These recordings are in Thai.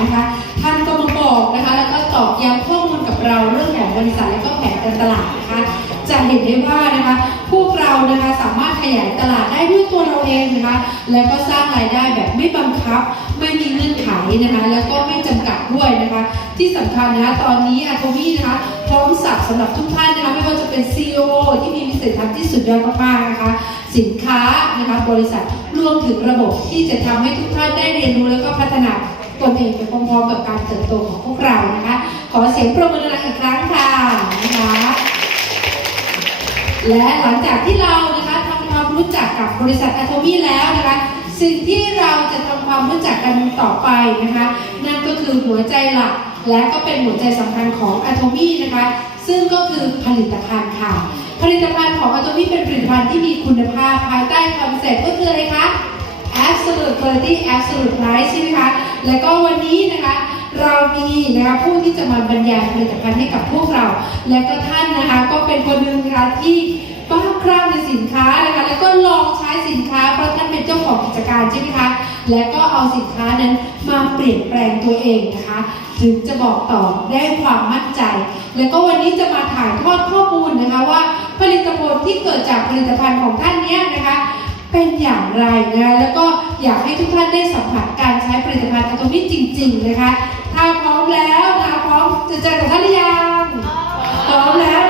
นะคะ ท่านก็มาบอกนะคะ แล้วก็ตอกย้ำข้อมูลกับเราเรื่องของบริษัทและก็แผนการตลาดนะคะ จะเห็นได้ว่านะคะ พวกเรานะคะสามารถขยายตลาดได้ด้วยตัวเราเองนะคะ และก็สร้างรายได้แบบไม่บังคับ ไม่มีเงื่อนไขนะคะ แล้วก็ไม่จำกัดด้วยนะคะ ที่สำคัญนะคะตอนนี้อาโทมี่นะคะ พร้อมสับสำหรับทุกท่านนะคะไม่ว่าจะเป็น CEO ที่มีวิสัยทัศน์ที่สุดยอดมากๆนะคะสินค้านะคะบริษัทรวมถึงระบบที่จะทำให้ทุกท่านได้เรียนรู้แล้วก็พัฒนา ตนเองไปพร้อมๆกับการเติบโตของพวกเรานะคะ ขอเสียงปรบมือดังอีกครั้งค่ะนะคะ และหลังจากที่เรานะคะทำความรู้จักกับบริษัทอะโทมี่แล้วนะคะสิ่งที่เราจะทำความรู้จักกันต่อไปนะคะ นั่นก็คือหัวใจหลักและก็เป็นหัวใจสำคัญของอะโทมี่นะคะ ซึ่งก็คือผลิตภัณฑ์ค่ะ ผลิตภัณฑ์ของอะโทมี่เป็นผลิตภัณฑ์ที่มีคุณภาพภายใต้คอนเซ็ปต์ก็คืออะไรคะ absolute quality absolute price ใช่ไหมคะ แล้วก็วันนี้นะคะเรามีนะคะผู้ที่จะมาบรรยายผลิตภัณฑ์ให้กับพวกเรา และก็ท่านนะคะก็เป็นคนหนึ่งนะคะที่บ้าคลั่งในสินค้านะคะแล้วก็ลองใช้สินค้าเพราะท่านเป็นเจ้าของกิจการใช่ไหมคะและก็เอาสินค้านั้นมาเปลี่ยนแปลงตัวเองนะคะ ถึงจะบอกต่อได้ความมั่นใจ แล้วก็วันนี้จะมาถ่ายทอดข้อมูลนะคะว่าผลิตผลที่เกิดจากผลิตภัณฑ์ของท่านเนี้ยนะคะ เป็นอย่างไรนะคะแล้วก็อยากให้ทุกท่านได้สัมผัสการใช้ผลิตภัณฑ์อะโตมิจริง ๆ นะคะ ถ้าพร้อมแล้วนะคะพร้อมจะเจอกับท่านหรือยังพร้อมแล้ว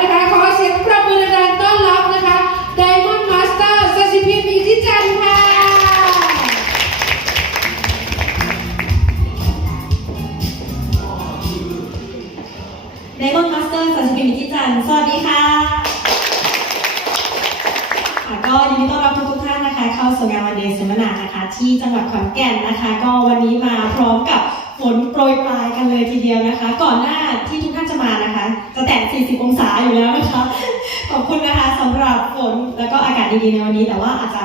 าสู่งานวันเดย์เสมนานะคะ ที่จังหวัดขอนแก่นนะคะ ก็วันนี้มาพร้อมกับฝนโปรยปลายกันเลยทีเดียวนะคะ ก่อนหน้าที่ทุกท่านจะมานะคะจะแตะ 40 องศาอยู่แล้วนะคะ ขอบคุณนะคะสำหรับฝนแล้วก็อากาศดีๆในวันนี้ แต่ว่าอาจจะ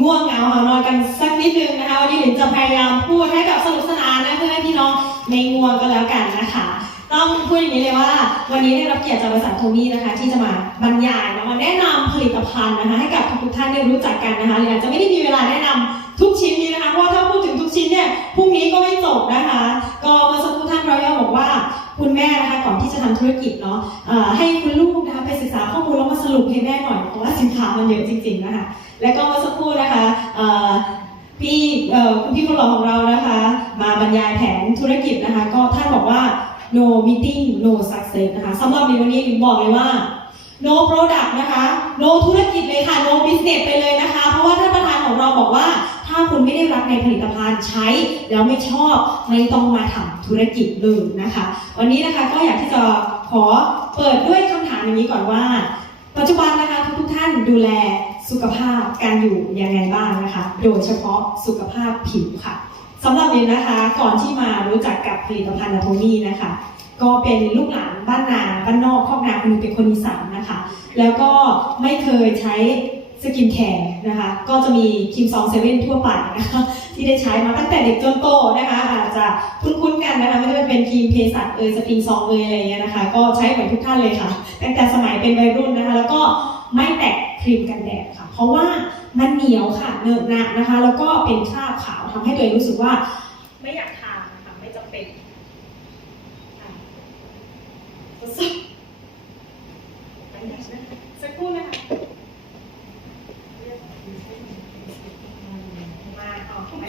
ง่วงเหงาหานอนกันสักนิดนึงนะคะวันนี้หลินจะพยายามพูดให้กับสนุกสนานนะเพื่อให้พี่น้องไม่ง่วงก็แล้วกันนะคะ ต้องพูดอย่างนี้เลยว่า วันนี้ได้รับเกียรติจากบริษัทโทมี่นะคะ ที่จะมาบรรยายแล้วมาแนะนำผลิตภัณฑ์นะคะให้กับทุกท่านได้รู้จักกันนะคะหรือาจจะไม่ได้มีเวลาแนะนำทุกชิ้นนี้นะคะเพราะว่าถ้าพูดถึงทุกชิ้นเนี่ยพรุ่งนี้ก็ไม่จบนะคะ ก็เมื่อสักครู่ท่านรอยบอกว่าคุณแม่นะคะก่อนที่จะทำธุรกิจเนาะให้คุณลูกนะคะไปศึกษาข้อมูลแล้วมาสรุปให้แม่หน่อยเพราะว่าสินค้ามันเยอะจริง ๆนะคะ แล้วก็เมื่อสักครู่นะคะพี่คุณพี่คนหล่อของเรานะคะ มาบรรยายแผนธุรกิจนะคะ ก็ท่านบอกว่า no meeting no success นะคะสำหรับในวันนี้หนูบอกเลยว่า no product นะคะ no ธุรกิจเลยค่ะ no business ไปเลยนะคะ เพราะว่าท่านประธานของเราบอกว่า ถ้าคุณไม่ได้รักในผลิตภัณฑ์ใช้ แล้วไม่ชอบไม่ต้องมาทำธุรกิจเลยนะคะ วันนี้นะคะก็อยากที่จะขอเปิดด้วยคำถามอย่างนี้ก่อนว่า ปัจจุบันนะคะทุกท่านดูแลสุขภาพการอยู่ยังไงบ้างนะคะ โดยเฉพาะสุขภาพผิวค่ะ สำหรับเรนนะคะก่อนที่มารู้จักกับผลิตภัณฑ์นาโทมี่นะคะ ก็เป็นลูกหลานบ้านนาบ้านนอกครอกนาคุณเป็นคนอีสานนะคะ แล้วก็ไม่เคยใช้สกินแคร์นะคะ ก็จะมีครีมซองเซเว่นทั่วไปนะคะที่ได้ใช้มาตั้งแต่เด็กจนโตนะคะ อาจจะคุ้นๆกันนะคะไม่ว่าจะเป็นครีมเภสัชเอยสปริงซองเอยอะไรอย่างเงี้ยนะคะ ก็ใช้เหมือนทุกท่านเลยค่ะ ตั้งแต่สมัยเป็นวัยรุ่นนะคะ แล้วก็ ไม่แตะครีมกันแดดค่ะ เพราะว่ามันเหนียวค่ะเนอะหนะนะคะ แล้วก็เป็นคราบขาวทำให้ตัวเองรู้สึกว่า ไม่อยากทานนะคะไม่จำเป็นอะสักสักครู่นะคะมาต่อไป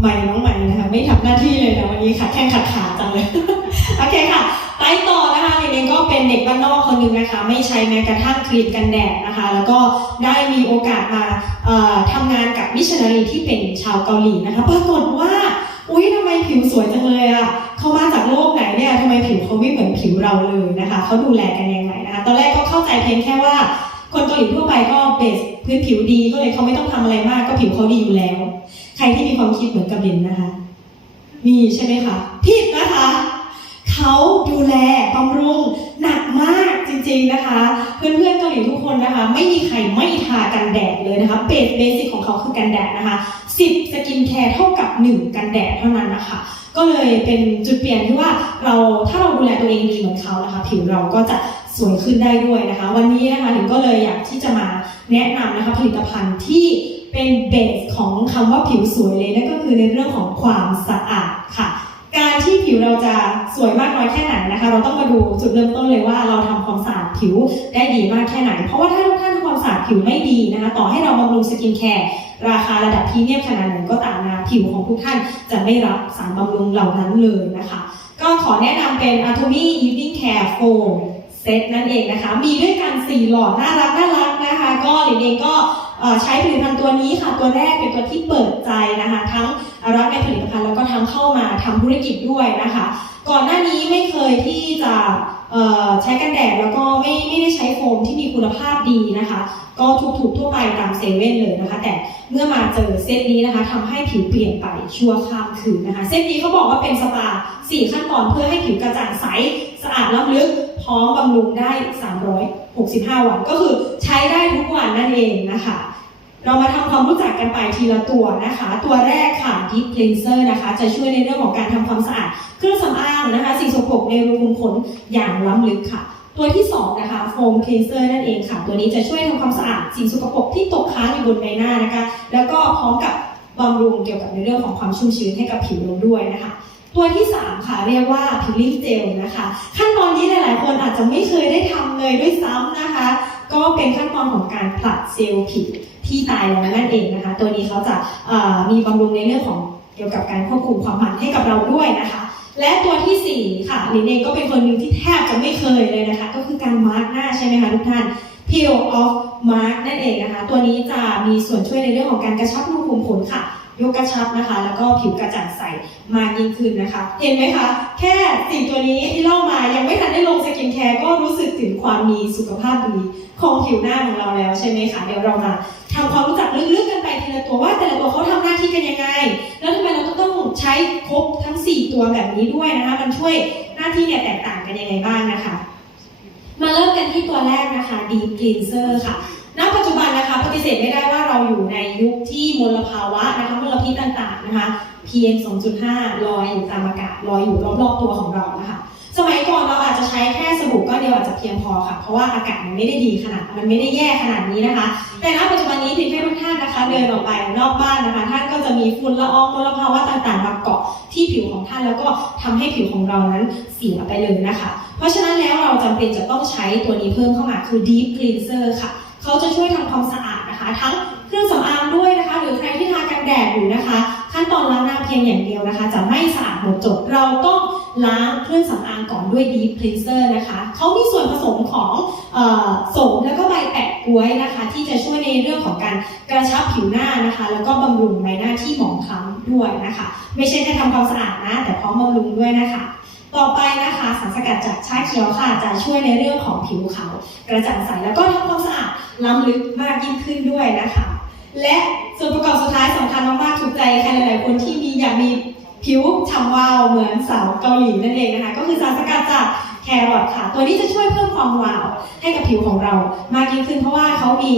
ใหม่น้องใหม่นะคะ ไม่ทำหน้าที่เลยนะวันนี้ค่ะแข้งขัดขาจังเลยโอเคค่ะไปต่อนะคะเด็กๆก็เป็นเด็กบ้านนอกคนหนึ่งนะคะ ไม่ใช้แม้กระทั่งครีมกันแดดนะคะ แล้วก็ได้มีโอกาสมาเอ่อทำงานกับมิชชันนารีที่เป็นชาวเกาหลีนะคะปรากฏว่าอุ๊ยทำไมผิวสวยจังเลยอะเขามาจากโลกไหนเนี่ยทำไมผิวเขาไม่เหมือนผิวเราเลยนะคะเขาดูแลกันยังไงนะคะตอนแรกก็เข้าใจเพียงแค่ว่า คนเกาหลีทั่วไปก็เบสพื้นผิวดีก็เลยเขาไม่ต้องทำอะไรมากก็ผิวเขาดีอยู่แล้ว ใครที่มีความคิดเหมือนกับเบนนะคะ มีใช่ไหมคะผิดนะคะ เขาดูแลบำรุงหนักมากจริงๆนะคะ เพื่อนๆเกาหลีทุกคนนะคะ ไม่มีใครไม่ทากันแดดเลยนะคะเบสเบสิกของเขาคือกันแดดนะคะ10สกินแคร์เท่ากับ 1 กันแดดเท่านั้นนะคะ ก็เลยเป็นจุดเปลี่ยนที่ว่าเราถ้าเราดูแลตัวเองดีเหมือนเขานะคะ ผิวเราก็จะสวยขึ้นได้ด้วยนะคะ วันนี้นะคะหลิงก็เลยอยากที่จะมาแนะนำนะคะผลิตภัณฑ์ที่ เป็นเบสของคำว่าผิวสวยเลยนั่นก็คือในเรื่องของความสะอาดค่ะ การที่ผิวเราจะสวยมากน้อยแค่ไหนนะคะ เราต้องมาดูจุดเริ่มต้นเลยว่าเราทำความสะอาดผิวได้ดีมากแค่ไหน เพราะว่าถ้าทุกท่านทำความสะอาดผิวไม่ดีนะคะ ต่อให้เราบำรุงสกินแคร์ราคาระดับพรีเมียมขนาดไหนก็ตามนะผิวของทุกท่านจะไม่รับสารบำรุงเหล่านั้นเลยนะคะ ก็ขอแนะนำเป็น Atomy Evening Care Foam เซตนั่นเองนะคะ มีด้วยกัน 4 หลอดน่ารักน่ารักนะคะ ก็หลิงเองก็ ใช้ผลิตภัณฑ์ตัวนี้ค่ะ ตัวแรกเป็นตัวที่เปิดใจนะคะ ทั้งรักในผลิตภัณฑ์แล้วก็ทั้งเข้ามาทำธุรกิจด้วยนะคะ ก่อนหน้านี้ไม่เคยที่จะใช้กันแดดแล้วก็ไม่ไม่ได้ใช้โฟมที่มีคุณภาพดีนะคะ ก็ถูกๆทั่วไปตามเซเว่นเลยนะคะ แต่เมื่อมาเจอเซตนี้นะคะทำให้ผิวเปลี่ยนไปชั่วข้ามคืนนะคะ เซตนี้เขาบอกว่าเป็นสปา4ขั้นตอนเพื่อให้ผิวกระจ่างใสสะอาดล้ำลึก พร้อมบำรุงได้ 365 วัน ก็คือใช้ได้ทุกวันนั่นเองนะคะ เรามาทำความรู้จักกันไปทีละตัวนะคะ ตัวแรกค่ะ Deep Cleanser นะคะ จะช่วยในเรื่องของการทำความสะอาดเครื่องสำอางนะคะ สิ่งสกปรกในรูขุมขนอย่างล้ำลึกค่ะตัวที่2นะคะ Foam Cleanser นั่นเองค่ะ ตัวนี้จะช่วยทำความสะอาดสิ่งสกปรกที่ตกค้างอยู่บนใบหน้านะคะ แล้วก็พร้อมกับบำรุงเกี่ยวกับในเรื่องของความชุ่มชื้นให้กับผิวเราด้วยนะคะ ตัวที่ 3 ค่ะเรียกว่าพิลลิ่งเจลนะคะ ขั้นตอนนี้หลายๆ คนอาจจะไม่เคยได้ทำเลยด้วยซ้ำนะคะ ก็เป็นขั้นตอนของการผลัดเซลล์ผิวที่ตายแล้วนั่นเองนะคะ ตัวนี้เขาจะมีบำรุงในเรื่องของเกี่ยวกับการควบคุมความมันให้กับเราด้วยนะคะ และตัวทีสี่4 ค่ะลินเองก็เป็นคนหนึ่งที่แทบจะไม่เคยเลยนะคะ ก็คือการมาร์กหน้าใช่ไหมคะทุกท่าน Peel off mark นั่นเองนะคะ ตัวนี้จะมีส่วนช่วยในเรื่องของการกระชับรูขุมขนค่ะ ยกกระชับนะคะ แล้วก็ผิวกระจ่างใสมากยิ่งขึ้นนะคะ เห็นไหมคะ แค่สิ่งตัวนี้ที่เล่ามายังไม่ทันได้ลงสกินแคร์ก็รู้สึกถึงความมีสุขภาพดีของผิวหน้าของเราแล้วใช่ไหมคะเดี๋ยวเรามาทำความรู้จักลึกๆกันไปทีละตัวว่าแต่ละตัวเขาทำหน้าที่กันยังไง แล้วทำไมเราต้องใช้ครบทั้ง 4 ตัวแบบนี้ด้วยนะคะ มันช่วยหน้าที่เนี่ยแตกต่างกันยังไงบ้างนะคะ มาเริ่มกันที่ตัวแรกนะคะ Deep Cleanser ค่ะ ณปัจจุบันนะคะปฏิเสธไม่ได้ว่าเราอยู่ในยุคที่มลภาวะนะคะมลพิษต่างๆนะคะ PM 2.5 ลอยอยู่ตามอากาศลอยอยู่รอบๆตัวของเรานะคะ สมัยก่อนเราอาจจะใช้แค่สบู่ก้อนเดียวอาจจะเพียงพอค่ะ เพราะว่าอากาศมันไม่ได้ดีขนาดมันไม่ได้แย่ขนาดนี้นะคะ แต่ณปัจจุบันนี้เพียงแค่ทุกท่านนะคะ เดินออกไปนอกบ้านนะคะ ท่านก็จะมีฝุ่นละอองมลภาวะต่างๆมาเกาะที่ผิวของท่านแล้วก็ทำให้ผิวของเรานั้นเสียไปเลยนะคะ เพราะฉะนั้นแล้วเราจำเป็นจะต้องใช้ตัวนี้เพิ่มเข้ามาคือ Deep Cleanser ค่ะ เขาจะช่วยทำความสะอาดนะคะ ทั้งเครื่องสำอางด้วยนะคะ หรือใครที่ทากันแดดอยู่นะคะ ขั้นตอนล้างหน้าเพียงอย่างเดียวนะคะ จะไม่สะอาดหมดจดเราต้องล้างเครื่องสำอางก่อนด้วย Deep Cleanser นะคะเขามีส่วนผสมของโสมแล้วก็ใบแปะกล้วยนะคะ ที่จะช่วยในเรื่องของการกระชับผิวหน้านะคะ แล้วก็บำรุงใบหน้าที่หมองคล้ำด้วยนะคะ ไม่ใช่แค่ทำความสะอาดนะ แต่พร้อมบำรุงด้วยนะคะ ต่อไปนะคะสารสกัดจากชาเขียวค่ะ จะช่วยในเรื่องของผิวขาวกระจ่างใสแล้วก็ทำความสะอาดล้ำลึกมากยิ่งขึ้นด้วยนะคะ และส่วนประกอบสุดท้ายสำคัญมากๆถูกใจใครหลายๆคนที่มีอยากมีผิวฉ่ำวาวเหมือนสาวเกาหลีนั่นเองนะคะ ก็คือสารสกัดจาก แครอทค่ะ ตัวนี้จะช่วยเพิ่มความวาวให้กับผิวของเรามากยิ่งขึ้น เพราะว่าเขามี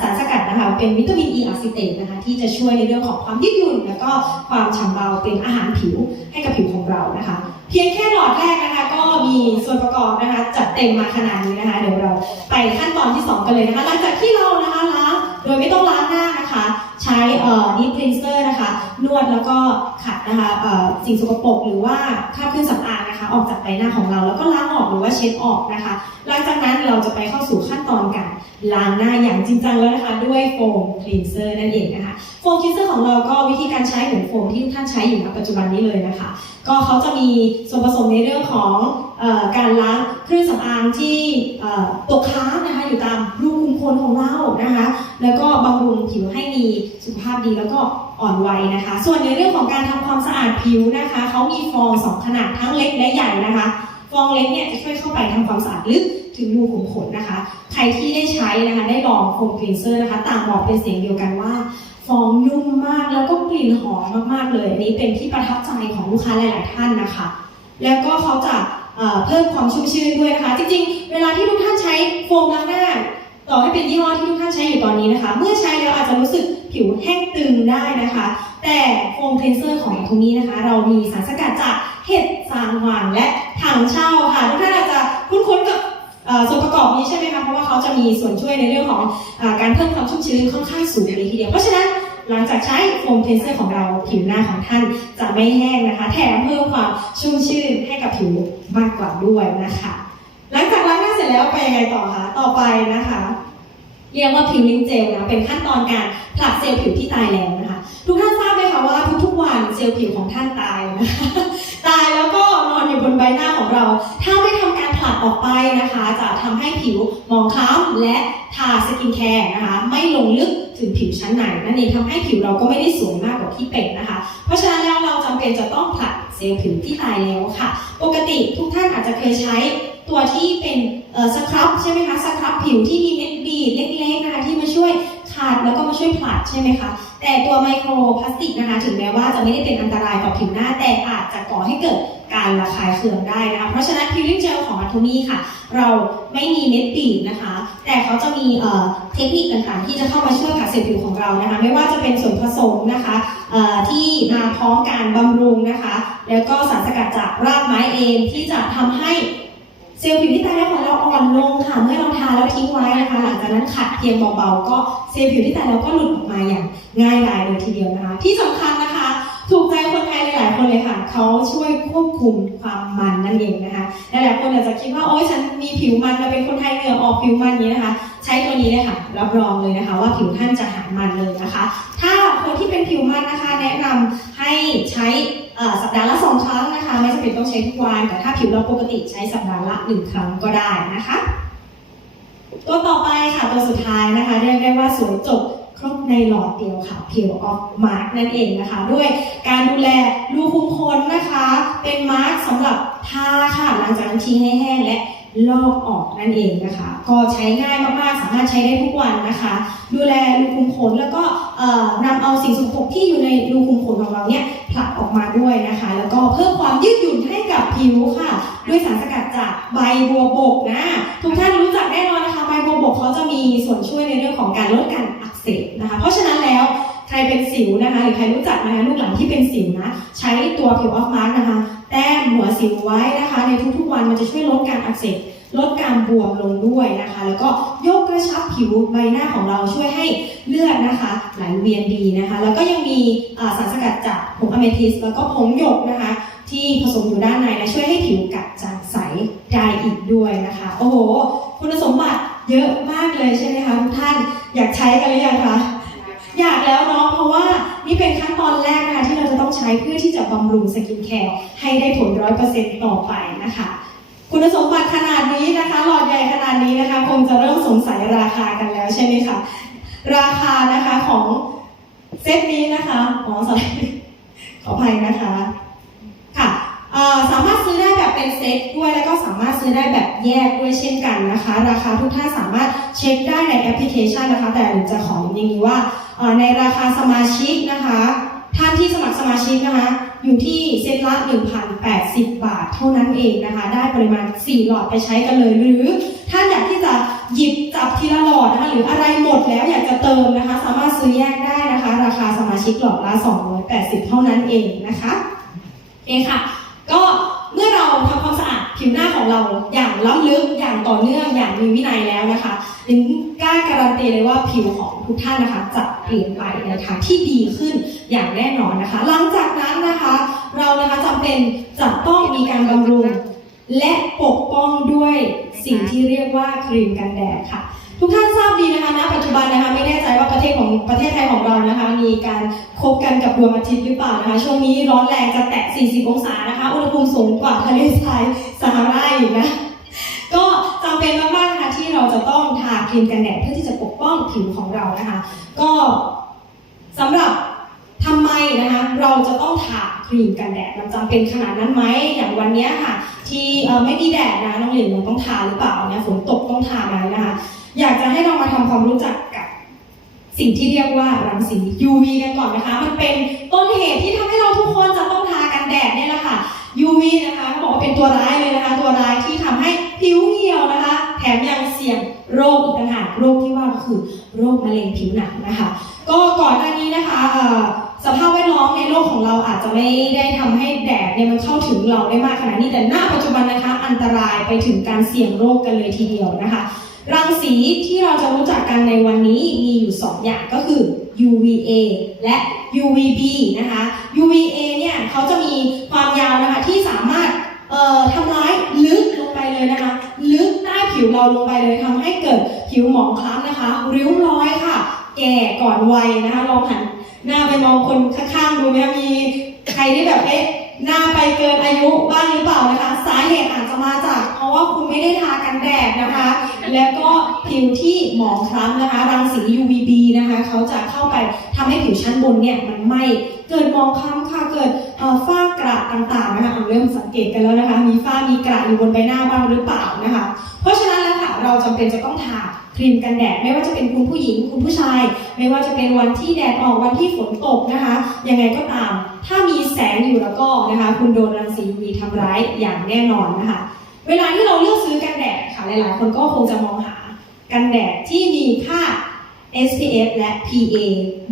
สารสกัดนะคะ เป็นวิตามินอีอะซิเตตนะคะ ที่จะช่วยในเรื่องของความยืดหยุ่น แล้วก็ความฉ่ำเบาเป็นอาหารผิวให้กับผิวของเรานะคะ เพียงแค่หลอดแรกนะคะ ก็มีส่วนประกอบนะคะ จัดเต็มมาขนาดนี้นะคะ เดี๋ยวเราไปขั้นตอนที่ 2 กันเลยนะคะ หลังจากที่เรานะคะล้างโดยไม่ต้องล้างหน้านะคะ ใช้เอ่อ deep cleanser นะคะ นวดแล้วก็ขัดนะคะสิ่งสกปรกหรือว่าคราบเครื่องสำอาง ออกจากใบหน้าของเรา แล้วก็ล้างออกหรือว่าเช็ดออกนะคะ หลังจากนั้นเราจะไปเข้าสู่ขั้นตอนการล้างหน้าอย่างจริงจังแล้วนะคะ ด้วยโฟมคลีนเซอร์นั่นเองนะคะโฟมคลีนเซอร์ของเราก็วิธีการใช้เหมือนโฟมที่ทุกท่านใช้อยู่ณปัจจุบันนี้เลยนะคะ ก็เขาจะมีส่วนผสมในเรื่องของออการล้างเครื่องสำอางที่ตกค้างนะคะอยู่ตามรูขุมขนของเรานะคะ แล้วก็บำรุงผิวให้มีสุขภาพดีแล้วก็ อ่อนวัยนะคะ ส่วนในเรื่องของการทำความสะอาดผิวนะคะเขามีฟองสองขนาดทั้งเล็กและใหญ่นะคะ ฟองเล็กเนี่ยจะช่วยเข้าไปทำความสะอาดลึกถึงรูขุมขนนะคะ ใครที่ได้ใช้นะคะได้ลองโฟมคลีนเซอร์นะคะ ต่างบอกเป็นเสียงเดียวกันว่าฟองนุ่มมากแล้วก็กลิ่นหอมมากๆเลยอันนี้เป็นที่ประทับใจของลูกค้าหลาย ๆ ท่านนะคะ แล้วก็เขาจะเอ่อเพิ่มความชุ่มชื้นด้วยนะคะ จริง ๆ เวลาที่ทุกท่านใช้โฟมล้างหน้า ต่อให้เป็นยี่ห้อที่ทุกท่านใช้อยู่ตอนนี้นะคะ เมื่อใช้แล้วอาจจะรู้สึกผิวแห้งตึงได้นะคะ แต่โฟมคลีนเซอร์ของตรงนี้นะคะ เรามีสารสกัดจากเห็ดซางหวานและถังเช่าค่ะทุกท่านอาจจะคุ้นๆกับส่วนประกอบนี้ใช่ไหมคะเพราะว่าเขาจะมีส่วนช่วยในเรื่องของอการเพิ่มความชุ่มชื้นค่อนข้างสูงเลยทีเดียวเพราะฉะนั้นหลังจากใช้โฟมเทนเซอร์ของเราผิวหน้าของท่านจะไม่แห้งนะคะ แถมเพิ่มความชุ่มชื่นให้กับผิวมากกว่าด้วยนะคะ หลังจากล้าง เสร็จแล้วไปยังไงต่อคะต่อไปนะคะ เรียกว่าพิวลิงเจลนะเป็นขั้นตอนการผลัดเซลล์ผิวที่ตายแล้วนะคะ ทุกท่านทราบไหมคะว่าทุกๆวันเซลล์ผิวของท่านตายนะคะตายแล้วก็นอนอยู่บนใบหน้าของเรา ถ้าไม่ทำการผลัดออกไปนะคะ จะทำให้ผิวหมองคล้ำและทาสกินแคร์นะคะไม่ลงลึกถึงผิวชั้นในนั่นเองทำให้ผิวเราก็ไม่ได้สวยมากกว่าที่เป็นนะคะ เพราะฉะนั้นแล้วเราจำเป็นจะต้องผลัดเซลล์ผิวที่ตายแล้วค่ะ ปกติทุกท่านอาจจะเคยใช้ ตัวที่เป็นสครับใช่ไหมคะสครับผิวที่มีเม็ดบีดเล็กๆนะคะที่มาช่วยขัดแล้วก็มาช่วยผลัดใช่ไหมคะแต่ตัวไมโครพลาสติกนะคะถึงแม้ว่าจะไม่ได้เป็นอันตรายต่อผิวหน้าแต่อาจจะก่อให้เกิดการระคายเคืองได้นะคะเพราะฉะนั้นพิลิ่งเจลของอัตมีค่ะ เราไม่มีเม็ดบีดนะคะ แต่เขาจะมีเทคนิคต่างๆ ที่จะเข้ามาช่วยขัดเซลล์ผิวของเรานะคะ ไม่ว่าจะเป็นส่วนผสมนะคะที่มาพร้อมการบำรุงนะคะ แล้วก็สารสกัดจากรากไม้เองที่จะทำให้ เซลล์ผิวที่ตายแล้วของเราอ่อนลงค่ะ เมื่อเราทาแล้วทิ้งไว้นะคะ หลังจากนั้นขัดเพียงเบาๆก็เซลล์ผิวที่ตายแล้วก็หลุดออกมาอย่างง่ายดายเลยทีเดียวนะคะ ที่สำคัญนะคะ ถูกใจคนไทยหลายๆคนเลยค่ะเขาช่วยควบคุมความมันนั่นเองนะคะหลายๆคนอาจจะคิดว่าโอ๊ยฉันมีผิวมันเราเป็นคนไทยเหงื่อออกผิวมันอย่างนี้นะคะ ใช้ตัวนี้เลยค่ะรับรองเลยนะคะ ว่าผิวท่านจะหายมันเลยนะคะ ถ้าคนที่เป็นผิวมันนะคะ แนะนำให้ใช้ สัปดาห์ละสองครั้งนะคะ ไม่จำเป็นต้องใช้ทุกวันแต่ถ้าผิวเราปกติใช้สัปดาห์ละหนึ่งครั้งก็ได้นะคะ ตัวต่อไปค่ะตัวสุดท้ายนะคะเรียกได้ว่าสวยจบครบในหลอดเดียวค่ะ p e e l of Mark นั่นเองนะคะ ด้วยการดูแลรูคุมขนนะคะ เป็นมาร์กสำหรับทาค่ะหลังจากนั้นทิ้งให้แห้งและ ลอกออกนั่นเองนะคะ ก็ใช้ง่ายมากๆ สามารถใช้ได้ทุกวันนะคะ ดูแลรูขุมขนแล้วก็นำเอาสิ่งสกปรกที่อยู่ในรูขุมขนของเราเนี่ยผลักออกมาด้วยนะคะ แล้วก็เพิ่มความยืดหยุ่นให้กับผิวค่ะ ด้วยสารสกัดจากใบบัวบกนะ ทุกท่านรู้จักแน่นอนนะคะ ใบบัวบกเขาจะมีส่วนช่วยในเรื่องของการลดการอักเสบนะคะ เพราะฉะนั้นแล้วใครเป็นสิวนะคะ หรือใครรู้จักนะคะลูกหลานที่เป็นสิวนะ ใช้ตัวผิวออฟมาร์กนะคะ แต้มหัวสิวไว้นะคะ ในทุกๆวันมันจะช่วยลดการอักเสบลดการบวมลงด้วยนะคะ แล้วก็ยกกระชับผิวใบหน้าของเราช่วยให้เลือดนะคะ ไหลเวียนดีนะคะ แล้วก็ยังมีสารสกัดจากผงอเมทิสแล้วก็ผงหยกนะคะ ที่ผสมอยู่ด้านในและช่วยให้ผิวกระจ่างใสได้อีกด้วยนะคะ โอ้โห คุณสมบัติเยอะมากเลยใช่ไหมคะทุกท่านอยากใช้กันหรือยังคะ อยากแล้วเนาะเพราะว่านี่เป็นขั้นตอนแรกนะคะที่เราจะต้องใช้เพื่อที่จะบำรุงสกินแคร์ให้ได้ผลร้อยเปอร์เซ็นต์ต่อไปนะคะ คุณสมบัติขนาดนี้นะคะ หลอดใหญ่ขนาดนี้นะคะ คงจะเริ่มสงสัยราคากันแล้วใช่ไหมคะราคานะคะของเซตนี้นะคะอ๋อสไลด์ขออภัยนะคะค่ะสามารถซื้อได้แบบเป็นเซตด้วยแล้วก็สามารถซื้อได้แบบแยกด้วยเช่นกันนะคะ ราคาทุกท่านสามารถเช็คได้ในแอปพลิเคชันนะคะ แต่จะขออย่างนี้ว่า ในราคาสมาชิกนะคะ ท่านที่สมัครสมาชิกนะคะ อยู่ที่เซตละ 1,080 บาทเท่านั้นเองนะคะ ได้ปริมาณ 4 หลอดไปใช้กันเลย หรือท่านอยากที่จะหยิบจับทีละหลอดนะคะ หรืออะไรหมดแล้วอยากจะเติมนะคะ สามารถซื้อแยกได้นะคะ ราคาสมาชิกหลอดละ 280 เท่านั้นเองนะคะโอเคค่ะ ก็เมื่อเราทำความสะอาดผิวหน้าของเราอย่างล้ำลึกอย่างต่อเนื่องอย่างมีวินัยแล้วนะคะลินกล้าการันตีเลยว่าผิวของ ทุกท่านนะคะจะเปลี่ยนไปในทางที่ดีขึ้นอย่างแน่นอนนะคะ หลังจากนั้นนะคะ เรานะคะจำเป็นจะต้องมีการบำรุง และปกป้องด้วยสิ่งที่เรียกว่าครีมกันแดดค่ะ ทุกท่านทราบดีนะคะณปัจจุบันนะคะไม่แน่ใจว่าประเทศของประเทศไทยของเรานะคะ มีการคบกันกับดวงอาทิตย์หรือเปล่านะคะช่วงนี้ร้อนแรงจะแตะ 40 องศานะคะอุณหภูมิสูงกว่าทะเลทรายซาฮาราอีกนะ ก็จำเป็นมากๆนะคะที่เราจะต้องทาครีมกันแดดเพื่อที่จะปกป้องผิวของเรานะคะ ก็สำหรับทำไมนะคะเราจะต้องทาครีมกันแดดมันจำเป็นขนาดนั้นไหมอย่างวันนี้ค่ะ ที่ไม่มีแดดนะน้องหลินเราต้องทาหรือเปล่าเนี่ยฝนตกต้องทาไหมนะคะ อยากจะให้เรามาทำความรู้จักกับสิ่งที่เรียกว่ารังสี UV กันก่อนนะคะ มันเป็นต้นเหตุที่ทำให้เราทุกคนจะต้องทากันแดดเนี่ย UV นะคะเขาบอกว่าเป็นตัวร้ายเลยนะคะ ตัวร้ายที่ทำให้ผิวเหี่ยวนะคะ แถมยังเสี่ยงโรคอีกต่างหากโรคที่ว่าก็คือโรคมะเร็งผิวหนังนะคะ ก็ก่อนหน้านี้นะคะสภาพแวดล้อมในโลกของเราอาจจะไม่ได้ทำให้แดดเนี่ยมันเข้าถึงเราได้มากขนาดนี้แต่หน้าปัจจุบันนะคะ อันตรายไปถึงการเสี่ยงโรคกันเลยทีเดียวนะคะ รังสีที่เราจะรู้จักกันในวันนี้มีอยู่ 2 อย่างก็คือ UVA และ UVB นะคะ UVA เนี่ยเขาจะมีความยาวนะคะที่สามารถเอ่อทำร้ายลึกลงไปเลยนะคะ ลึกใต้ผิวเราลงไปเลยทำให้เกิดผิวหมองคล้ำนะคะ ริ้วรอยค่ะ แก่ก่อนวัยนะคะลองหันหน้าไปมองคนข้างๆดูไหมคะมีใครที่แบบเอ๊ะ หน้าไปเกินอายุบ้างหรือเปล่านะคะ สาเหตุอาจจะมาจาก เพราะว่าคุณไม่ได้ทากันแดดนะคะ แล้วก็ผิวที่หมองคล้ำนะคะ รังสี UVB นะคะเขาจะเข้าไปทำให้ผิวชั้นบนเนี่ยมันไหม้เกิดหมองคล้ำค่ะเกิดฝ้ากระต่างๆนะคะเอาเริ่มสังเกตกันแล้วนะคะ มีฝ้ามีกระอยู่บนใบหน้าบ้างหรือเปล่านะคะ เพราะฉะนั้นแล้วค่ะเราจำเป็นจะต้องทา ครีมกันแดดไม่ว่าจะเป็นคุณผู้หญิงคุณผู้ชาย ไม่ว่าจะเป็นวันที่แดดออกวันที่ฝนตกนะคะ ยังไงก็ตาม ถ้ามีแสงอยู่แล้วก็นะคะ คุณโดนรังสี UV ทำร้ายอย่างแน่นอนนะคะ เวลาที่เราเลือกซื้อกันแดดค่ะหลายๆ คนก็คงจะมองหากันแดดที่มีค่า SPF และ PA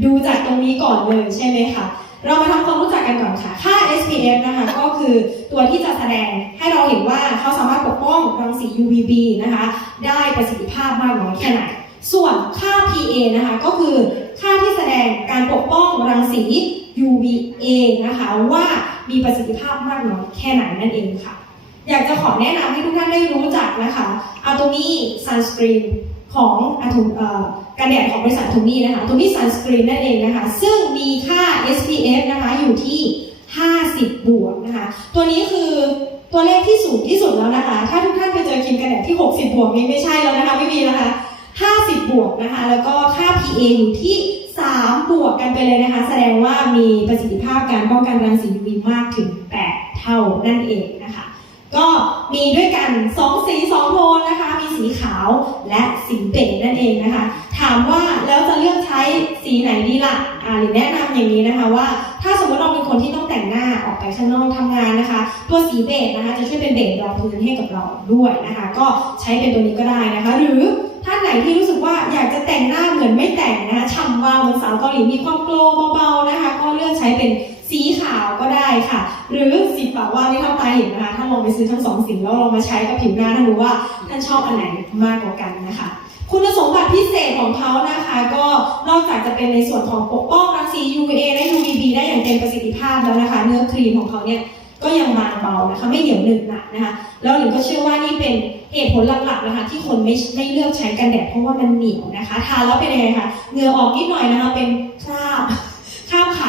ดูจากตรงนี้ก่อนเลยใช่ไหมคะเรามาทำความรู้ กันก่อนค่ะ ค่า SPF นะคะก็คือตัวที่จะแสดงให้เราเห็นว่าเขาสามารถปกป้องรังสี UVB นะคะ ได้ประสิทธิภาพมากน้อยแค่ไหน ส่วนค่า PA นะคะก็คือค่าที่แสดงการปกป้องรังสี UVA นะคะว่ามีประสิทธิภาพมากน้อยแค่ไหนนั่นเองค่ะ อยากจะขอแนะนำให้ทุกท่านได้รู้จักนะคะอะโตมี่ซันสกรีน ของออกันแดดของบริษัทอะโตมี่นะคะอะโตมี่ซันสกรีนนั่นเองนะคะ ซึ่งมีค่า SPF นะคะอยู่ที่ 50 บวกนะคะ ตัวนี้คือตัวเลขที่สูงที่สุดแล้วนะคะ ถ้าทุกท่านไปเจอครีมกันแดดที่ 60 บวกนี้ไม่ใช่แล้วนะคะ ไม่มีนะคะ 50 บวกนะคะ แล้วก็ค่า PA อยู่ที่ 3 บวกกันไปเลยนะคะ แสดงว่ามีประสิทธิภาพการป้องกันรังสี UV มากถึง 8 เท่านั่นเองนะคะ ก็มีด้วยกัน2สี2โทนนะคะ มีสีขาวและสีเบจนั่นเองนะคะ ถามว่าแล้วจะเลือกใช้สีไหนดีล่ะอ่าหรือแนะนำอย่างนี้นะคะว่า ถ้าสมมติเราเป็นคนที่ต้องแต่งหน้าออกไปข้างนอกทำงานนะคะ ตัวสีเบจนะคะ จะช่วยเป็นเบจรองพื้นให้กับเราด้วยนะคะ ก็ใช้เป็นตัวนี้ก็ได้นะคะ หรือท่านไหนที่รู้สึกว่าอยากจะแต่งหน้าเหมือนไม่แต่งนะคะฉ่ำวาวเหมือนสาวเกาหลีมีความโกลว์เบาๆนะคะ ก็เลือกใช้เป็น สีขาวก็ได้ค่ะ หรือสีปากว่าที่ท่าตาเห็นนะคะถ้าลองไปซื้อทั้งสองสีแล้วลองมาใช้กับผิวหน้าท่านดูว่าท่านชอบอันไหนมากกว่ากันนะคะ คุณสมบัติพิเศษของเขานะคะ ก็นอกจากจะเป็นในส่วนของปกป้องรังสี UVA และ UVB ได้อย่างเต็มประสิทธิภาพแล้วนะคะ เนื้อครีมของเขาเนี่ยก็ยังบางเบานะคะไม่เหนียวหนึบหนักนะคะแล้วหลิงก็เชื่อว่านี่เป็นเหตุผลหลักๆนะคะที่คนไม่ไม่เลือกใช้กันแดดเพราะว่ามันเหนียวนะคะทาแล้วเป็นยังไงคะเหงื่อออกนิดหน่อยนะคะเป็นคราบ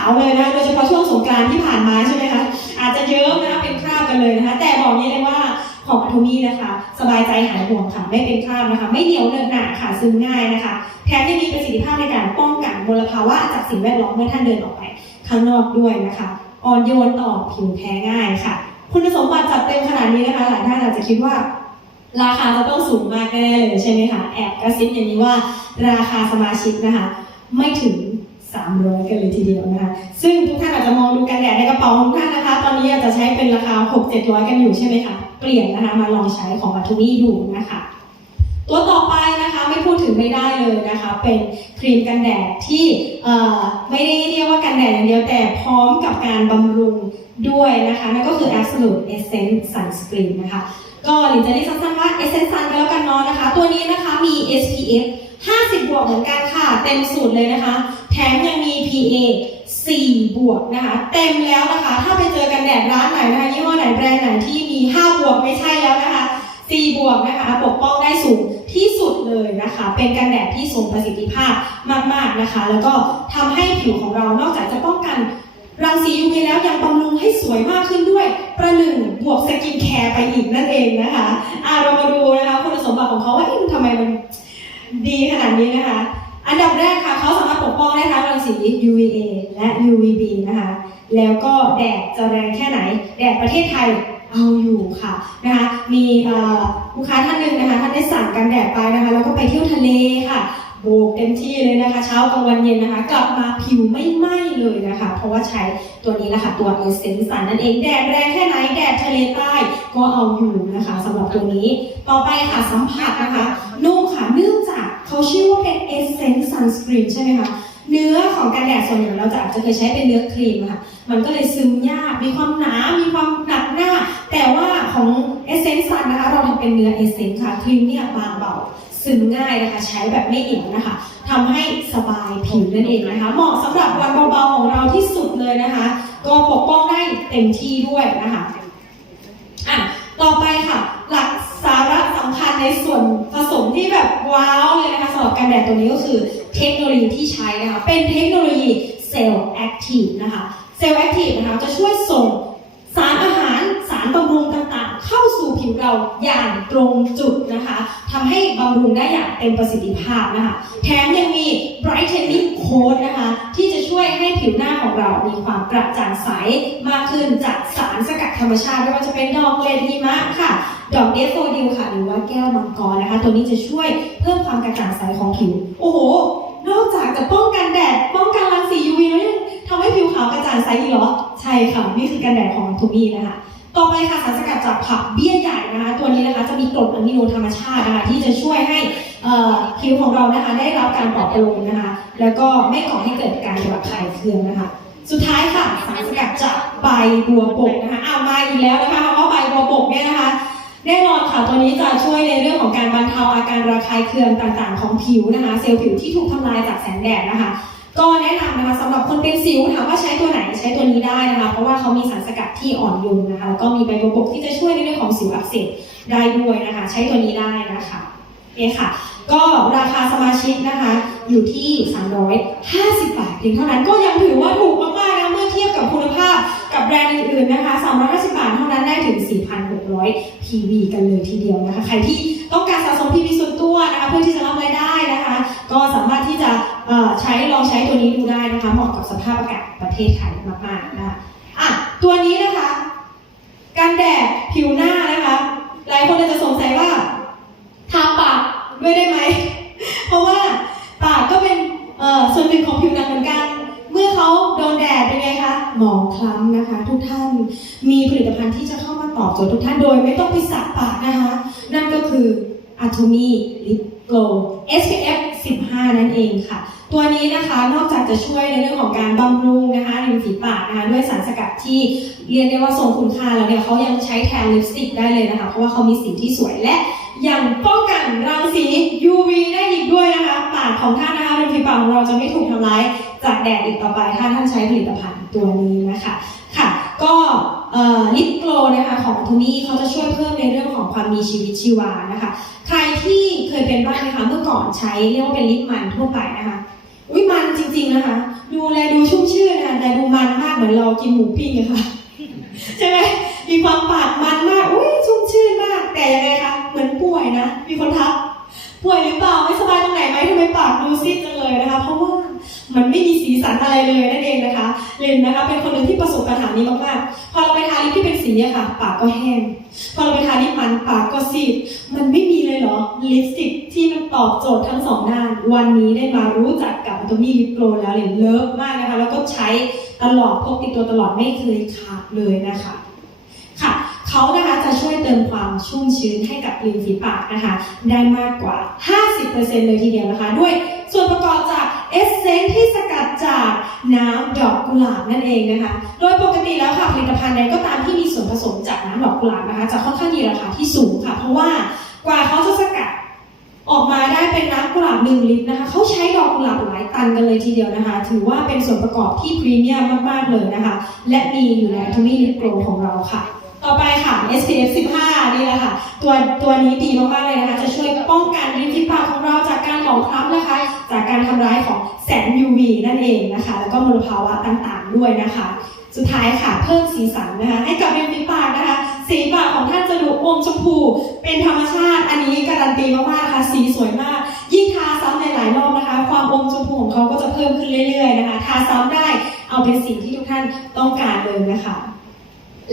าวเลยนะโดยเฉพาะช่วงสงกรานต์ที่ผ่านมาใช่ไหมคะอาจจะเยิ้มนะคะเป็นคราบกันเลยนะคะ แต่บอกนี้เลยว่าของอัตโทมี่นะคะ สบายใจหายห่วงค่ะ ไม่เป็นคราบนะคะ ไม่เหนียวเนอะหนาค่ะซึมง่ายนะคะแถมยังมีประสิทธิภาพในการป้องกันมลภาวะจากสิ่งแวดล้อมเมื่อท่านเดินออกไป ข้างนอกด้วยนะคะอ่อนโยนต่อผิวแพ้ง่ายค่ะ คุณสมบัติจัดเต็มขนาดนี้นะคะหลายท่านอาจจะคิดว่าราคาจะต้องสูงมากแน่เลยใช่ไหมคะแอบกระซิบอย่างนี้ว่า ราคาสมาชิกนะคะ ไม่ถึง 300 กันเลยทีเดียวนะคะ ซึ่งทุกท่านอาจจะมองดูกันแดดในกระเป๋าของท่านนะคะ ตอนนี้อาจจะใช้เป็นราคา 6 700 กันอยู่ใช่ไหมคะ เปลี่ยนนะคะมาลองใช้ของอัตมี่ดูนะคะ ตัวต่อไปนะคะไม่พูดถึงไม่ได้เลยนะคะ เป็นครีมกันแดดที่ไม่ได้เรียกว่ากันแดดอย่างเดียวแต่พร้อมกับการบำรุงด้วยนะคะนั่นก็คือ Absolute Essence Sunscreen นะคะ ก็หลินจะเรียกสั้นๆว่า Essence Sun ไปแล้วกันเนาะนะคะ ตัวนี้นะคะมี SPF 50 บวกเหมือนกันค่ะ เต็มสูตรเลยนะคะ แถมยังมี PA 4 บวกนะคะ เต็มแล้วนะคะ ถ้าไปเจอกันแดดร้านไหนนะคะยี่ห้อไหนแบรนด์ไหนที่มี 5 บวกไม่ใช่แล้วนะคะ4บวกนะคะ ปกป้องได้สูงที่สุดเลยนะคะ เป็นกันแดดที่ทรงประสิทธิภาพมาก ๆนะคะ แล้วก็ทำให้ผิวของเรานอกจากจะป้องกันรังสี UV แล้วยังบำรุงให้สวยมากขึ้นด้วย ประหนึ่งบวกสกินแคร์ไปอีกนั่นเองนะคะอะเรามาดูนะคะคุณสมบัติของเขาว่าอ๊ะมันทำไมมันดีขนาดนี้นะคะ อันดับแรกค่ะเขาสามารถปกป้องได้ทั้งรังสี UVA และ UVB นะคะ แล้วก็แดดจะแรงแค่ไหน แดดประเทศไทยเอาอยู่ค่ะนะคะมีลูกค้าท่านหนึ่งนะคะท่านได้สั่งกันแดดไปนะคะแล้วก็ไปเที่ยวทะเลค่ะ โบกเต็มที่เลยนะคะ เช้ากลางวันเย็นนะคะ กลับมาผิวไม่ไหม้เลยนะคะ เพราะว่าใช้ตัวนี้แหละค่ะตัว e s s e n c e Sun นั่นเองแดดแรงแค่ไหนแดดทะเลใต้ก็เอาอยู่นะคะสำหรับตัวนี้ต่อไปค่ะสัมผัสนะคะนุ่มค่ะเนื่องจากเขาชื่อว่าเป็น Essence Sunscreen ใช่ไหมคะเนื้อของกันแดดส่วนใหญ่เราจะอาจจะเคยใช้เป็นเนื้อครีมค่ะ มันก็เลยซึมยาก มีความหนา มีความหนักหน้า แต่ว่าของเอเซนส์ซันนะคะ เราทำเป็นเนื้อเอเซนส์ค่ะ ครีมเนี่ยบางเบา ซึมง่ายนะคะใช้แบบไม่เอียมนะคะทำให้สบายผิวนั่นเองนะคะ เหมาะสำหรับวันเบาๆของเราที่สุดเลยนะคะ ก็ปกป้องได้เต็มที่ด้วยนะคะอะต่อไปค่ะ หลักสาระสำคัญในส่วนผสมที่แบบว้าวเลยนะคะสำหรับกันแดดตัวนี้ก็คือเทคโนโลยีที่ใช้นะคะ เป็นเทคโนโลยีเซลล์แอคทีฟนะคะเซลล์แอคทีฟนะคะจะช่วยส่งสารอาหารสารบำรุงต่างๆ เข้าสู่ผิวเราอย่างตรงจุดนะคะำให้บำรุงได้อย่างเต็มประสิทธิภาพนะคะ แถมยังมี brightening coat นะคะ ที่จะช่วยให้ผิวหน้าของเรามีความกระจ่างใสมากขึ้นจากสารสกัดธรรมชาติไม่ว่าจะเป็นดอกเลนหิมะค่ะ ดอกเดฟโฟดิลค่ะ หรือว่าแก้วมังกรนะคะ ตัวนี้จะช่วยเพิ่มความกระจ่างใสของผิว โอ้โห นอกจากจะป้องกันแดด ป้องกันรังสี UV แล้วยังทำให้ผิวขาวกระจ่างใสอีกเหรอ ใช่ค่ะ นี่คือกันแดดของทูมี่นะคะ ต่อไปค่ะสารสกัดจากผักเบี้ยใหญ่นะคะ ตัวนี้นะคะจะมีกรดอะมิโนธรรมชาตินะคะที่จะช่วยให้ผิวของเรานะคะได้รับการปลอบประโลมนะคะ แล้วก็ไม่ก่อให้เกิดการระคายเคืองนะคะ สุดท้ายค่ะสารสกัดจากใบบัวบกนะคะอ้าวมาอีกแล้วนะคะคำว่าใบบัวบกเนี่ยนะคะแน่นอนค่ะตัวนี้จะช่วยในเรื่องของการบรรเทาอาการระคายเคืองต่างๆ ของผิวนะคะ เซลล์ผิวที่ถูกทำลายจากแสงแดดนะคะ ก็แนะนำนะคะสำหรับคนเป็นสิวถามว่าใช้ตัวไหนใช้ตัวนี้ได้นะคะ เพราะว่าเขามีสารสกัดที่อ่อนโยนนะคะแล้วก็มีใบบัวบกที่จะช่วยในเรื่องของสิวอักเสบได้ด้วยนะคะ ใช้ตัวนี้ได้นะคะ เคค่ะ ก็ราคาสมาชิกนะคะ อยู่ที่ 350 บาทเพียงเท่านั้นก็ยังถือว่าถูกมากๆนะเมื่อเทียบกับคุณภาพกับแบรนด์อื่นๆนะคะ350 บาทเท่านั้นได้ถึง 4,600 PV กันเลยทีเดียวนะคะ ใครที่ต้องการสะสม PV ส่วนตัวนะคะเพื่อที่จะรับรายได้นะคะ ก็สามารถที่จะใช้ลองใช้ตัวนี้ดูได้นะคะเหมาะกับสภาพอากาศประเทศไทยมากๆนะคะอะตัวนี้นะคะ การแดดผิวหน้านะคะ หลายคนอาจจะสงสัยว่า ด้วยได้ไหม เพราะว่าปากก็เป็นส่วนหนึ่งของผิวหนังเหมือนกัน เมื่อเขาโดนแดดเป็นไงคะ หมองคล้ำนะคะ ทุกท่าน มีผลิตภัณฑ์ที่จะเข้ามาตอบโจทย์ทุกท่านโดยไม่ต้องไปสักปากนะคะ นั่นก็คือ Atomy Lip Glow SPF 15 นั่นเองค่ะ ตัวนี้นะคะนอกจากจะช่วยในเรื่องของการบำรุงนะคะริมฝีปากนะคะด้วยสารสกัดที่เรียกได้ว่าทรงคุณค่าแล้วเนี่ยเขายังใช้แทนลิปสติกได้เลยนะคะ เพราะว่าเขามีสีที่สวยและ ยังป้องกันรังสี UV ได้อีกด้วยนะคะปากของท่านนะคะริมฝีปากของเราจะไม่ถูกทำร้ายจากแดดอีกต่อไปถ้าท่านใช้ผลิตภัณฑ์ตัวนี้นะคะค่ะ ก็ลิปโกลนะคะของทูมี่เขาจะช่วยเพิ่มในเรื่องของความมีชีวิตชีวานะคะ ใครที่เคยเป็นบ้างนะคะเมื่อก่อนใช้เรียกว่าเป็นลิปมันทั่วไปนะคะอุ้ยมันจริง ๆนะคะ ดูแลดูชุ่มชื่นนะคะแต่ดูมันมากเหมือนเรากินหมูปิ้งอะค่ะ ใช่ไหมมีความปากมันมากอุ้ยชุ่มชื่นมาก แต่ยังไงคะเหมือนป่วยนะ มีคนทักป่วยหรือเปล่าไม่สบายตรงไหนไหมทำไมปากดูซีดจังเลยนะคะ เพราะว่ามันไม่มีสีสันอะไรเลยนั่นเองนะคะเลนนะคะ เป็นคนหนึ่งที่ประสบปัญหานี้มากๆพอเราไปทาลิปที่เป็นสีอะค่ะ ปากก็แห้งพอเราไปทาลิปมันปากก็ซีดมันไม่มีเลยเหรอลิปสติกที่มันตอบโจทย์ทั้งสองด้าน วันนี้ได้มารู้จักกับตัวมีลิปโกลแล้วเลยเลิฟมากนะคะ แล้วก็ใช้ ตลอดพกติดตัวตลอดไม่เคยขาดเลยนะคะค่ะเขานะคะจะช่วยเติมความชุ่มชื้นให้กับริมฝีปากนะคะ ได้มากกว่า 50%เลยทีเดียวนะคะ ด้วยส่วนประกอบจากเอสเซนที่สกัดจากน้ำดอกกุหลาบนั่นเองนะคะ โดยปกติแล้วค่ะผลิตภัณฑ์ใดก็ตามที่มีส่วนผสมจากน้ำดอกกุหลาบนะคะจะค่อนข้างมีราคาที่สูงค่ะ เพราะว่ากว่าเขาจะสกัด ออกมาได้เป็นน้ำกุหลาบหนึ่งลิตรนะคะเขาใช้ดอกกุหลาบหลายตันกันเลยทีเดียวนะคะ ถือว่าเป็นส่วนประกอบที่พรีเมียมมากๆเลยนะคะ และมีอยู่ใน Atomy Lip Glow ของเราค่ะต่อไปค่ะ SPF 15 นี่แหละค่ะ ตัวตัวนี้ดีมากๆเลยนะคะ จะช่วยป้องกันริมฝีปากของเราจากการหมองคล้ำนะคะ จากการทำร้ายของแสง UV นั่นเองนะคะ แล้วก็มลภาวะต่างๆด้วยนะคะ สุดท้ายค่ะ เพิ่มสีสันนะคะ ให้กับริมฝีปากนะคะ สีปากของท่านจะดูอมชมพู เป็นธรรมชาติ อันนี้การันตีมากๆนะคะสีสวยมาก ยิ่งทาซ้ำหลายๆรอบนะคะ ความอมชมพูของเขาก็จะเพิ่มขึ้นเรื่อย ๆ นะคะ ทาซ้ำได้เอาเป็นสิ่งที่ทุกท่านต้องการเลยนะคะ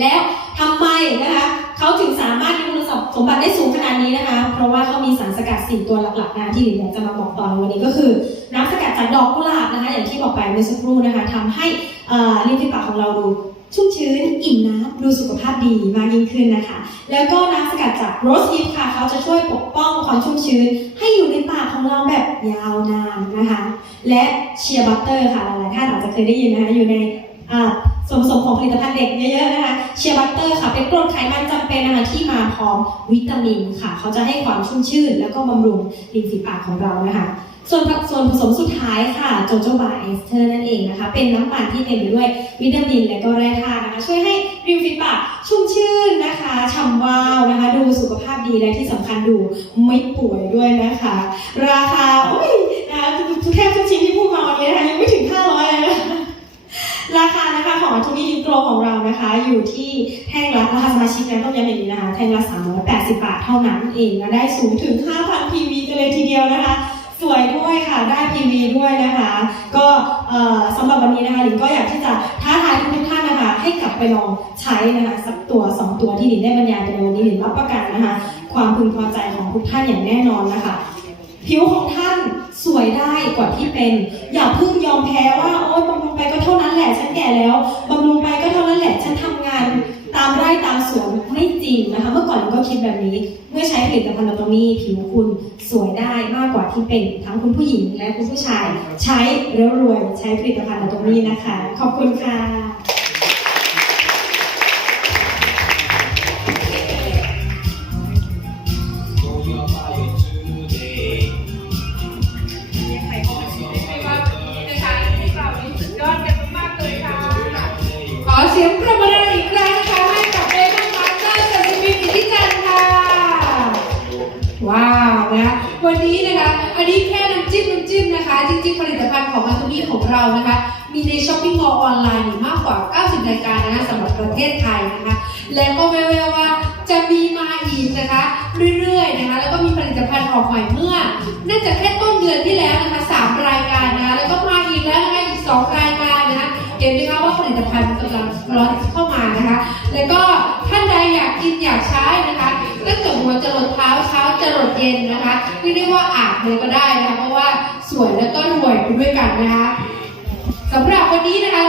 แล้วทำไมนะคะเขาถึงสามารถมีคุณสมบัติได้สูงขนาดนี้นะคะ เพราะว่าเขามีสารสกัดสี่ตัวหลักๆนะที่เดี๋ยวจะมาบอกตอนวันนี้ก็คือน้ำสกัดจากดอกกุหลาบนะคะ อย่างที่บอกไปเมื่อสักครู่นะคะทำให้เอ่อลิ้นฝีปากของเราดู ชุ่มชื้นอิ่มน้ำดูสุขภาพดีมากยิ่งขึ้นนะคะ แล้วก็น้ำสกัดจากโรสฮิปค่ะ เขาจะช่วยปกป้องความชุ่มชื้น ให้อยู่ในปากของเราแบบยาวนานนะคะ และเชียร์บัตเตอร์ค่ะหลายๆท่านอาจจะเคยได้ยินนะคะอยู่ในส่วนผสมของผลิตภัณฑ์เด็กเยอะๆนะคะ เชียร์บัตเตอร์ค่ะเป็นกรดไขมันจำเป็นนะคะที่มาพร้อมวิตามินค่ะ เขาจะให้ความชุ่มชื่น แล้วก็บำรุงริมฝีปากของเรานะคะ ส่วนผส่วนผสมสุดท้ายค่ะโจโจบาเอสเตอร์นั่นเองนะคะ เป็นน้ำปั่นที่เต็มไปด้วยวิตามินและก็แร่ธาตุนะคะ ช่วยให้ริมฝีปากชุ่มชื่นนะคะฉ่ำวาวนะคะ ดูสุขภาพดีและที่สำคัญดูไม่ป่วยด้วยนะคะ ราคาโอ้ยนะคะทุกแทบทุกชิ้นที่พูดมาวันนี้นะคะยังไม่ถึง 500เลยนะราคานะคะของทูนี่ลิโกรของเรานะคะ อยู่ที่แท่งละราคาสมาชิกนะต้องย้ำอย่างนี้นะคะแท่งละ380 บาทเท่านั้นเองนะได้สูงถึง 5,000 PV กันเลยทีเดียวนะคะ วยด้วยค่ะได้ PV ด้วยนะคะ ก็สำหรับวันนี้นะคะหลิงก็อยากที่จะท้าทายทุกท่านนะคะ ให้กลับไปลองใช้นะคะสักตัวสองตัวที่หลิงได้บรรยายไปในวันนี้หลิงรับประกันนะคะ ความพึงพอใจของทุกท่านอย่างแน่นอนนะคะผิวของท่านสวยได้กว่าที่เป็น อย่าเพิ่งยอมแพ้ว่าโอ๊ยบำรุงไปก็เท่านั้นแหละฉันแก่แล้วบำรุงไปก็เท่านั้นแหละฉันทำงาน ตามไร่ตามสวนไม่จริงนะคะ เมื่อก่อนก็คิดแบบนี้ เมื่อใช้ผลิตภัณฑ์ตรงนี้ผิวคุณสวยได้มากกว่าที่เป็นทั้งคุณผู้หญิงและคุณผู้ชาย ใช้แล้วรวยใช้ผลิตภัณฑ์ตรงนี้นะคะ ขอบคุณค่ะ นะคะจริงผลิตภัณฑ์ของมาตมีของเรานะคะ มีในช้อปปิ้งมอลล์ออนไลน์มากกว่า 90 รายการนะคะสำหรับประเทศไทยนะคะ แล้วก็แววๆว่าจะมีมาอีกนะคะ เรื่อยๆนะคะ แล้วก็มีผลิตภัณฑ์ออกใหม่เมื่อ น่าจะแค่ต้นเดือนที่แล้วนะคะ 3 รายการนะคะ แล้วก็มาอีกแล้วนะคะอีก 2 รายการนะคะ ลิตภัณฑ์กำลังร้อนเข้ามานะคะ แล้วก็ท่านใดอยากกินอยากใช้นะคะตั้งแต่หัวจรดเท้าเช้าจรดเย็นนะคะไม่ได้ว่าอาบเลยก็ได้นะคะเพราะว่าสวยแล้วก็รวยไปด้วยกันนะคะสำหรับวันนี้นะคะ